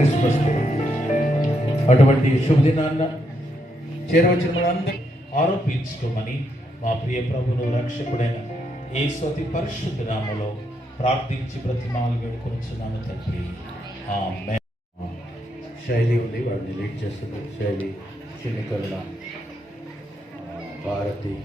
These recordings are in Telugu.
క్రిస్మస్. అటువంటి శుభదినాన్న చేరవచ్చిన వాళ్ళందరూ ఆరోపించుకోమని మా ప్రియ ప్రభును రక్షకుడైన యేసు అతి పరిశుద్ధ నామములో ప్రార్థించి బ్రతిమాలు వేడుకొనుచున్నాము తండ్రి. ఆమేన్. శైలి ఉంది, వాడిని లీడ్ చేస్తుంది. శైలి, చిన్నకరుణ, భారతి.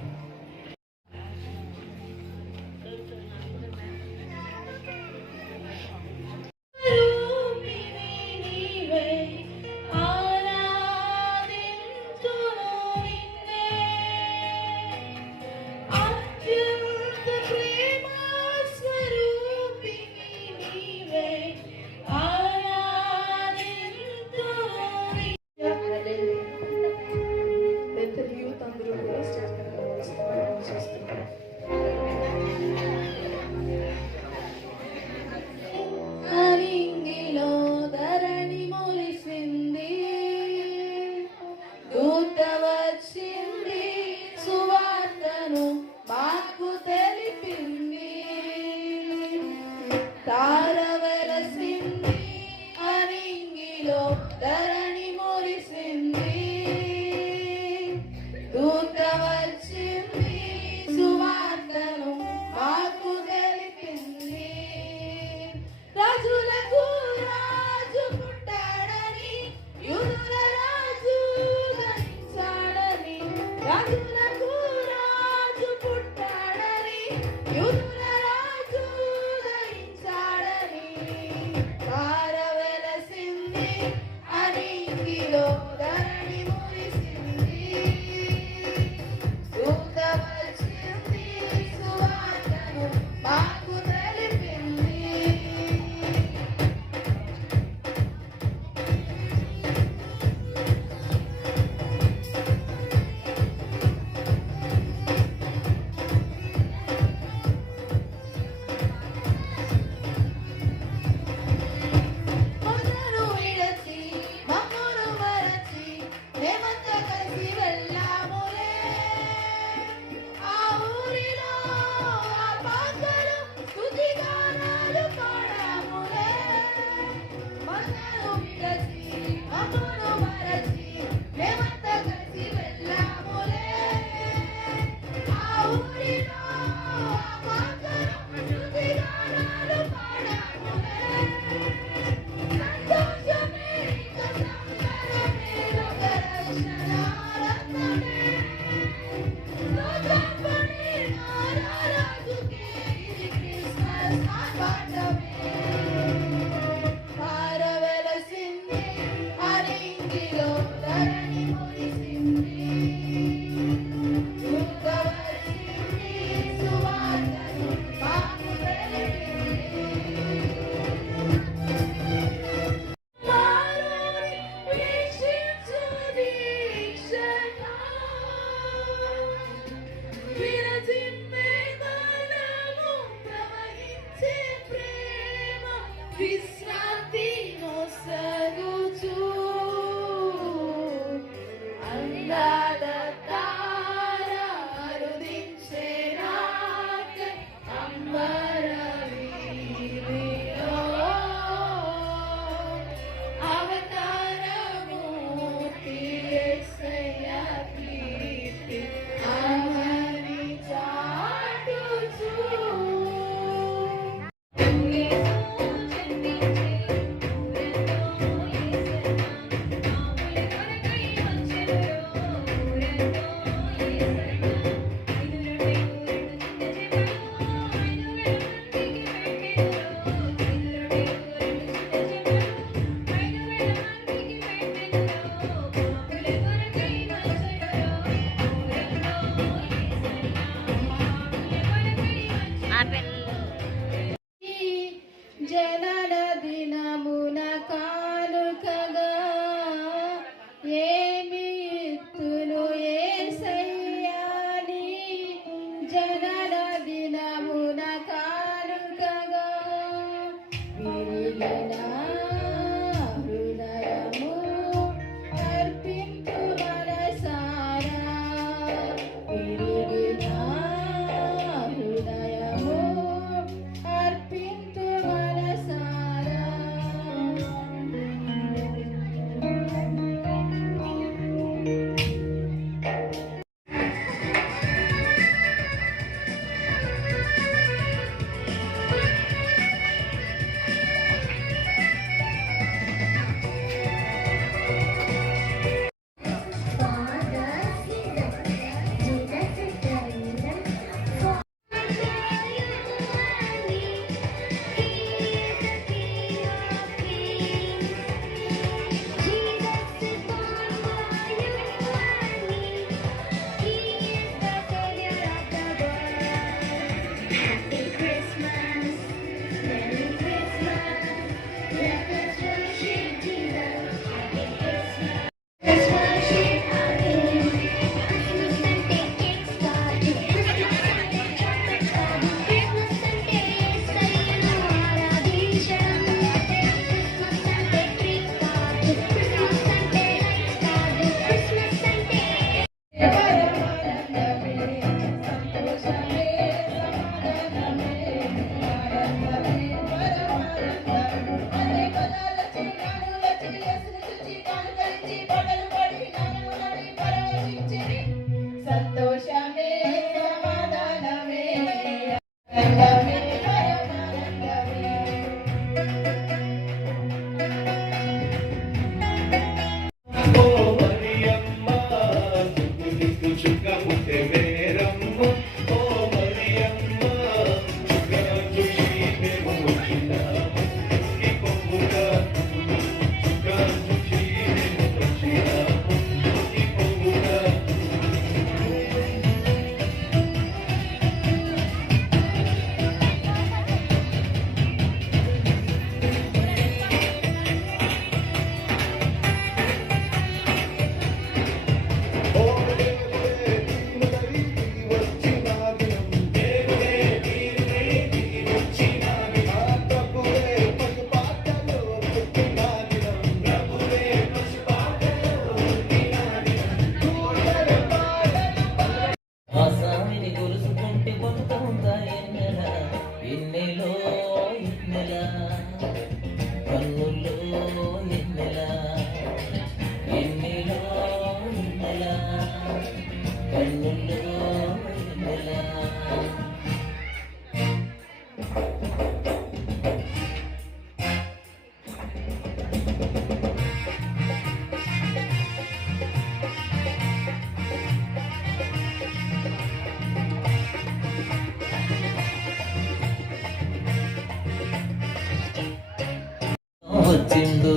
వచ్చిండు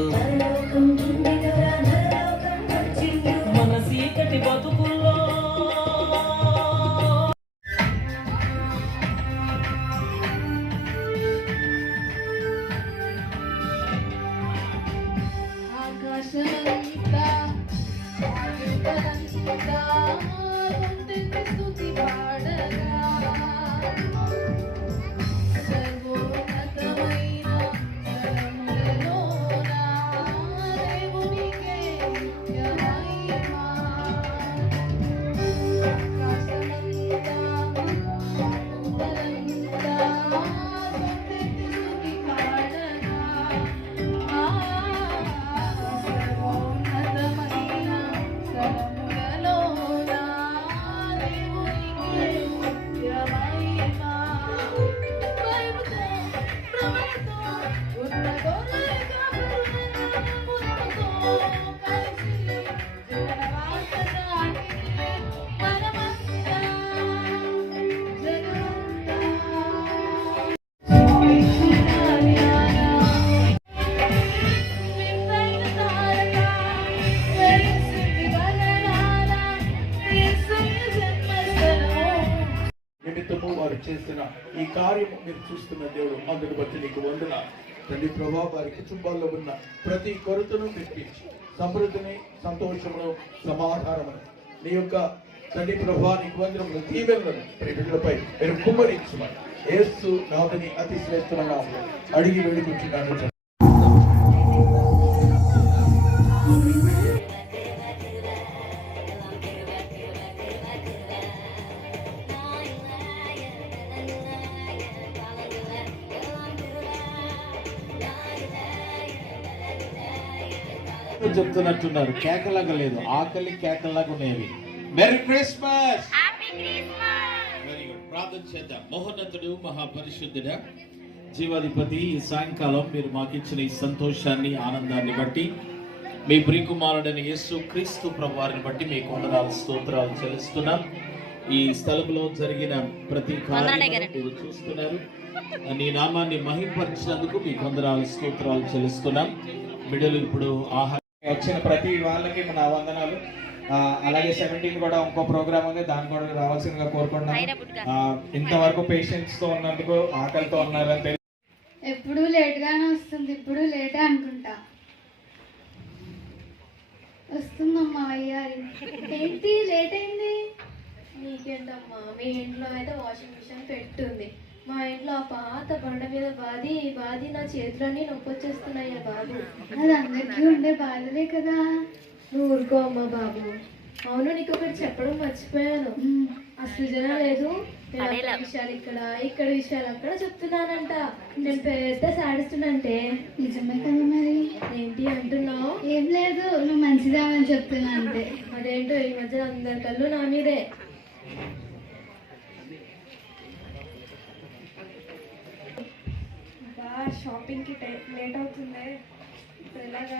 మన చీకటి బతుకుల్లో ఆకాశమంతా ఆయుధంతా వందెత్తి స్తుతి పాడగా సర్వోన్నతమైన స్థలములలోన దేవునికే నిత్య మహిమ. ఆకాశమంతా భూతలంతా వందెత్తి స్తుతి పాడగా సర్వోన్నతమైన స్థలములలోన దేవునికే నిత్య మహిమ. భయముతో, భ్రమలతో ఉన్న గొర్రెల కాపరులతో కలిసి జనవాస దాటిని మనమంతా జగమంతా నిమిత్తము వారు చేసిన ఈ కార్యము మీరు చూస్తున్న దేవుడు అందుని బట్టి నీకు వందన తండ్రి ప్రభా వారి కుటుంబాల్లో ఉన్న ప్రతి కొరతను తెప్పించి సమృద్ధిని సంతోషమును సమాధానమును నీ యొక్క తండ్రి ప్రభా నీకు వందనములు దీవెనలను బిడ్డలపై మీరు కుమ్మరించమని యేసు నాథుని అతి శ్రేష్టమైన నామములో అడిగి వేడుకుంటున్నాను తండ్రి. చెప్తున్నట్టున్నారు కేకలాగా లేదు ఆకలి కేకలాగా ఉండేవి మెరీ క్రిస్మస్ వెరీ గుడ్ ప్రార్థన చేద్దాం మహోన్నతుడు మహాపరిశుద్ధుడా జీవాధిపతి ఈ సాయంకాలం మీరు మాకు ఇచ్చిన ఈ సంతోషాన్ని ఆనందాన్ని బట్టి మీ ప్రియకుమారుడైన యేసు క్రీస్తు ప్రభువారిని బట్టి మీకు వందనాలు స్తోత్రాలు చెల్లిస్తున్నాం ఈ స్థలంలో జరిగిన ప్రతి కార్యాన్ని మీరు చూస్తున్నారు నీ నామాన్ని మహింపరిచినందుకు మీకు వందనాలు స్తోత్రాలు చెల్లిస్తున్నాం బిడ్డలు ఇప్పుడు ఆహారం వచ్చిన ప్రతి వాళ్ళకి నా వందనాలు. అలాగే 17 కూడా ఇంకో ప్రోగ్రామ్ ఉంది, దాన్ని కూడా రావాల్సిందిగా కోరుకుంటున్నాను. ఇంతవరకు పేషెంట్స్ తో ఉన్నందుకు ఆకలితో ఉన్నారని తెలియదు. ఎప్పుడు లేట్గానే వస్తుంది, ఇప్పుడు లేటే అనుకుంటా. వస్తుందమ్మా అయ్యారి. ఏంటి లేట్ అయింది? నీకేంటమ్మా, మీ ఇంట్లో అయితే వాషింగ్ మిషన్ పెట్టుంది, మా ఇంట్లో ఆ పాత బండ మీద బాది నా చేతులన్నీ నొప్పి వచ్చేస్తున్నాయ్యా బాబు. అది అందరికీ ఉండే బాధలే కదా. నువ్వు ఊరుకో అమ్మా బాబు. అవును, నీకు ఒకటి చెప్పడం మర్చిపోయాను. ఆ సృజన లేదు, నేను అక్కడ విషయాలు ఇక్కడ విషయాలు అక్కడ చెప్తున్నానంట. నేను పెద్ద సాడిస్తుందంటే నిజమే కదా మరి. ఏంటి అంటున్నావు? ఏం లేదు, నువ్వు మంచిదామని చెప్తున్నా అంతే. అదేంటో ఈ మధ్య అందరి కళ్ళు నా మీదే. షాపింగ్కి లేట్ అవుతుంది, ఇప్పుడు ఎలాగా?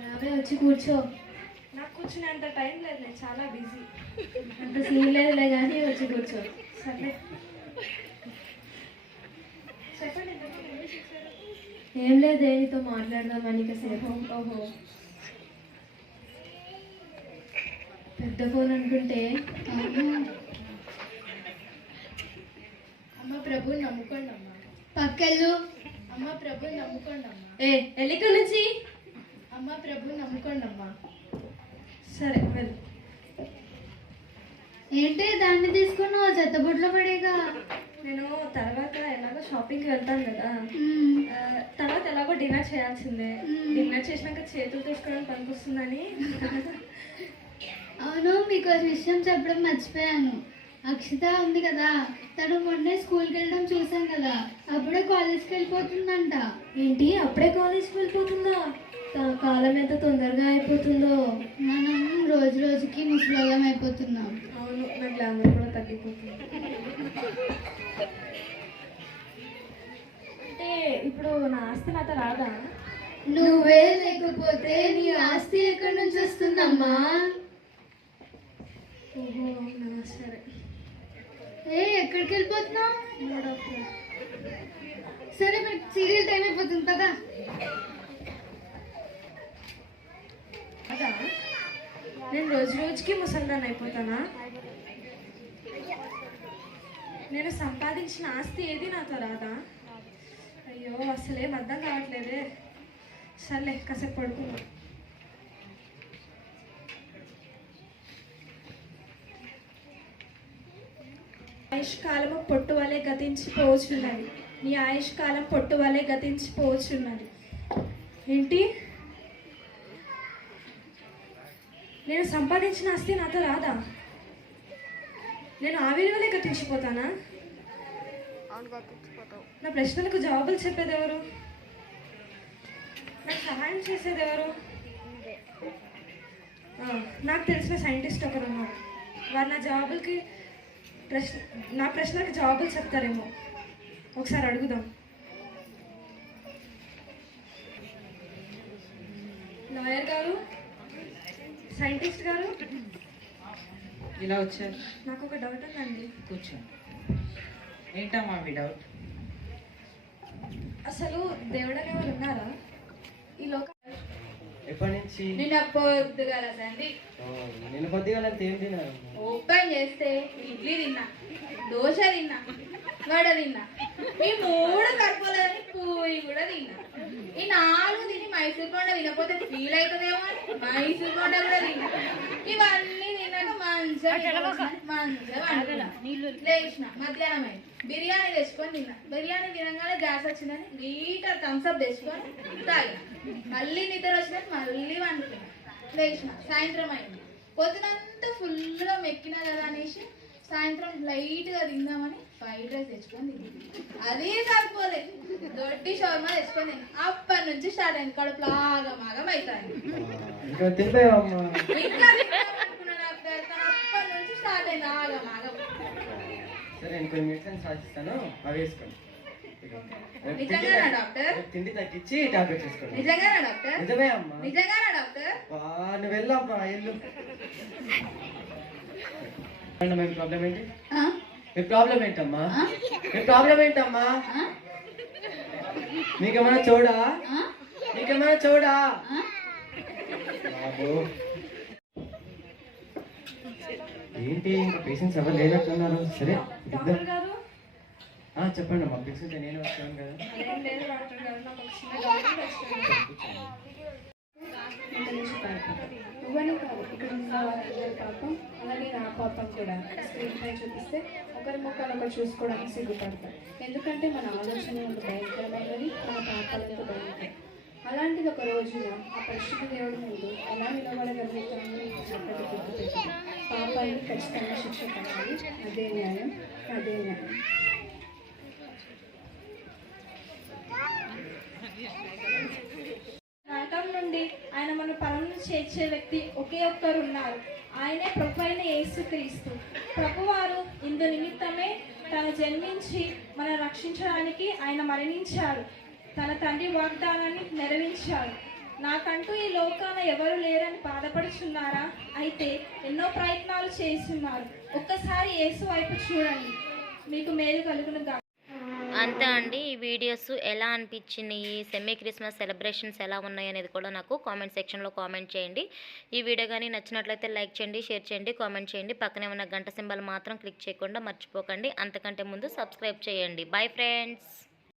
రావే వచ్చి కూర్చో. నాకు కూర్చునేంత టైం లేదు, నేను చాలా బిజీ. అంత సీన్ లేదులే కానీ వచ్చి కూర్చో. సరే చెప్పండి, ఇంతకు ఏం చేశారు? ఏం లేదే, నీతో మాట్లాడదామని కాసేపు. ఓహో, పెద్ద ఫోన్ అనుకుంటే. అమ్మ ప్రభుని నమ్ముకోండి అమ్మ. పక్కెళ్ళు. అమ్మ ప్రభుని నమ్ముకోండి అమ్మ. ఎల్లిక నుంచి. అమ్మ ప్రభుని నమ్ముకోండి అమ్మ. సరే వెళ్ళు. ఏంటి దాన్ని తీసుకున్నావు? చెత్తబుడ్లో పడేగా. నేను తర్వాత ఎలాగో షాపింగ్కి వెళ్తాను కదా, తర్వాత ఎలాగో డిన్నర్ చేయాల్సిందే. డిన్నర్ చేసినాక చేతులు తీసుకోవడానికి పనికొస్తుందని. అవును, మీకు ఒక విషయం చెప్పడం మర్చిపోయాను. అక్షిత ఉంది కదా, తను మొన్నే స్కూల్కి వెళ్ళడం చూసాను కదా, అప్పుడే కాలేజ్కి వెళ్ళిపోతుందంట. ఏంటి, అప్పుడే కాలేజ్కి వెళ్ళిపోతుందా? కాలం ఎంత తొందరగా అయిపోతుందో. మనం రోజు రోజుకి ముసలోళ్ళం అయిపోతున్నాం. అవును, నా గ్లామర్ కూడా తగ్గిపోతుంది. అంటే ఇప్పుడు నా ఆస్తి నాతో రాదా? నువ్వే లేకపోతే నీ ఆస్తి ఎక్కడి నుంచి వస్తుందమ్మా? ఓహో, అవునా, సరే. ఎక్కడికి వెళ్ళిపోతున్నావు? సరే, మరి సీరియల్ టైం అయిపోతుంది కదా. నేను రోజు రోజుకి ముసల్దాన్ని అయిపోతానా? నేను సంపాదించిన ఆస్తి ఏది నాతో రాదా? అయ్యో అసలేం అర్థం కావట్లేదే. సర్లే కాసేపు పడుకున్నా. ఆయుష్కాలము పొట్టు వలె గతించిపోవచ్చున్నది. నీ ఆయుష్కాలం పొట్టు వలె గతించిపోవచ్చున్నది. ఏంటి? నేను సంపాదించిన ఆస్తి నాతో రాదా? నేను ఆవిరి వలె గతించిపోతానా? నా ప్రశ్నలకు జవాబులు చెప్పేది ఎవరు? నాకు సహాయం చేసేది ఎవరు? నాకు తెలిసిన సైంటిస్ట్ ఒకరు ఉన్నారు. వారు నా ప్రశ్నలకు జవాబులు చెప్తారేమో. ఒకసారి అడుగుదాం. లాయర్ గారు, సైంటిస్ట్ గారు, ఇలా వచ్చారు. నాకు ఒక డౌట్ ఉందండి. కూర్చో. ఏంటమ్మా మీ డౌట్? అసలు దేవుడు అనేవారు ఉన్నారా ఈ లోక? ఎప్పటి నుంచి? నిన్న పొద్దుగల సంది నేను కొద్దిగా ఏం తిన్నాను? ఓపెన్ చేస్తే ఇడ్లీ తిన్నా, దోశ తిన్నా, వడ తిన్నా, ఈ 3 కడుపులని పూరి కూడా తిన్నా. ఈ 4 తిని మైసూర్ కొండ తినకపోతే ఫీల్ అవుతుందేమో అని మైసూర్ కొండ కూడా తిన్నా. ఇవన్నీ తిన్నాక మంచిగా లేచిన మధ్యాహ్నం అయింది. బిర్యానీ తెచ్చుకొని తిన్నా. బిర్యానీ తినగానే గ్యాస్ వచ్చిందని లీటర్ థమ్స్అప్ తెచ్చుకొని తాగిన. మళ్ళీ నిద్ర వచ్చిందని మళ్ళీ వండుకున్నా. లేచిన సాయంత్రం అయింది. పొద్దునంతా ఫుల్గా మెక్కినా కదా అనేసి సాయంత్రం లైట్గా తిందామని ఫ్రైడ్ రైస్ తెచ్చుకొని తిన్నాను. అదే సరిపోలేదు, దొడ్డి షవర్మా తెచ్చుకొని తిన్నా. అప్పటి నుంచి స్టార్ట్ అయింది కడుపులో ఆగమాగం అవుతాయి. ఇంకా తింటావమ్మా? ఇంకా తిందామనుకున్నా డాక్టర్, కానీ అప్పటి నుంచి స్టార్ట్ అయింది ఆగమాగం. సరే నేను కొన్ని మెడిసిన్స్ రాసిస్తాను, అవి వేసుకోండి. నిజంగానా డాక్టర్? తిండి తగ్గించి టాబ్లెట్ వేసుకోండి. నిజంగానా డాక్టర్? నిజమే అమ్మా. నిజంగానా డాక్టర్? నువ్వు వెళ్ళమ్మా, వెళ్ళు. మీ ప్రాబ్లం ఏంటి? మీ ప్రాబ్లం ఏంటమ్మా? మీ ప్రాబ్లం ఏంటమ్మా? నీకేమైనా చూడా? నీకేమైనా చూడా? బాబు ఏంటి ఇంకా పేషెంట్స్ ఎవరు లేనట్టున్నారు? సరే డాక్టర్ గారు, చెప్పండి అమ్మా. పిలిచింటే నేను వస్తాను కదా. అదేం లేదు డాక్టర్ గారు, నాకు ఒక చిన్న డౌట్ వచ్చింది. నువ్వనే కాదు, ఇక్కడ ఉన్న వాళ్ళందరి పాపం, అలాగే నా పాపం కూడా స్క్రీన్ పై చూపిస్తే ఒకరి ముఖాలు ఒకరు చూసుకోవడానికి సిగ్గుపడతాం. ఎందుకంటే మన ఆలోచన ఎంత భయంకరమైనది, మన పాపాలంత భయంకరం. అలాంటిది ఒక రోజున ఆ పరిశుద్ధ దేవుడి ముందు ఎలా నిలబడగలుగుతామో నీకు చెప్పడం గుర్తుపెట్టి పాపాన్ని ఖచ్చితంగా శిక్ష పడాలి. అదే న్యాయం, అదే న్యాయం. నరకం నుండి ఆయన మన పరమును చేర్చే వ్యక్తి ఒకే ఒక్కరు ఉన్నారు. ఆయనే ప్రభు అయిన యేసుక్రీస్తు. ప్రభువారు ఇందు నిమిత్తమే తను జన్మించి మన రక్షించడానికి ఆయన మరణించాడు. తన తండ్రి వాగ్దానాన్ని నెరవేర్చాడు. నాకంటూ ఈ లోకాన ఎవరు లేరని బాధపడుచున్నారా? అయితే ఎన్నో ప్రయత్నాలు చేస్తున్నారు. ఒక్కసారి యేసు వైపు చూడండి, మీకు మేలు కలుగునుగా. అంతే అండి. ఈ వీడియోస్ ఎలా అనిపించినాయి, సెమీ క్రిస్మస్ సెలబ్రేషన్స్ ఎలా ఉన్నాయి అనేది కూడా నాకు కామెంట్ సెక్షన్లో కామెంట్ చేయండి. ఈ వీడియో కానీ నచ్చినట్లయితే లైక్ చేయండి, షేర్ చేయండి, కామెంట్ చేయండి. పక్కనే ఉన్న గంట సింబల్ మాత్రం క్లిక్ చేయకుండా మర్చిపోకండి. అంతకంటే ముందు సబ్స్క్రైబ్ చేయండి. Bye friends.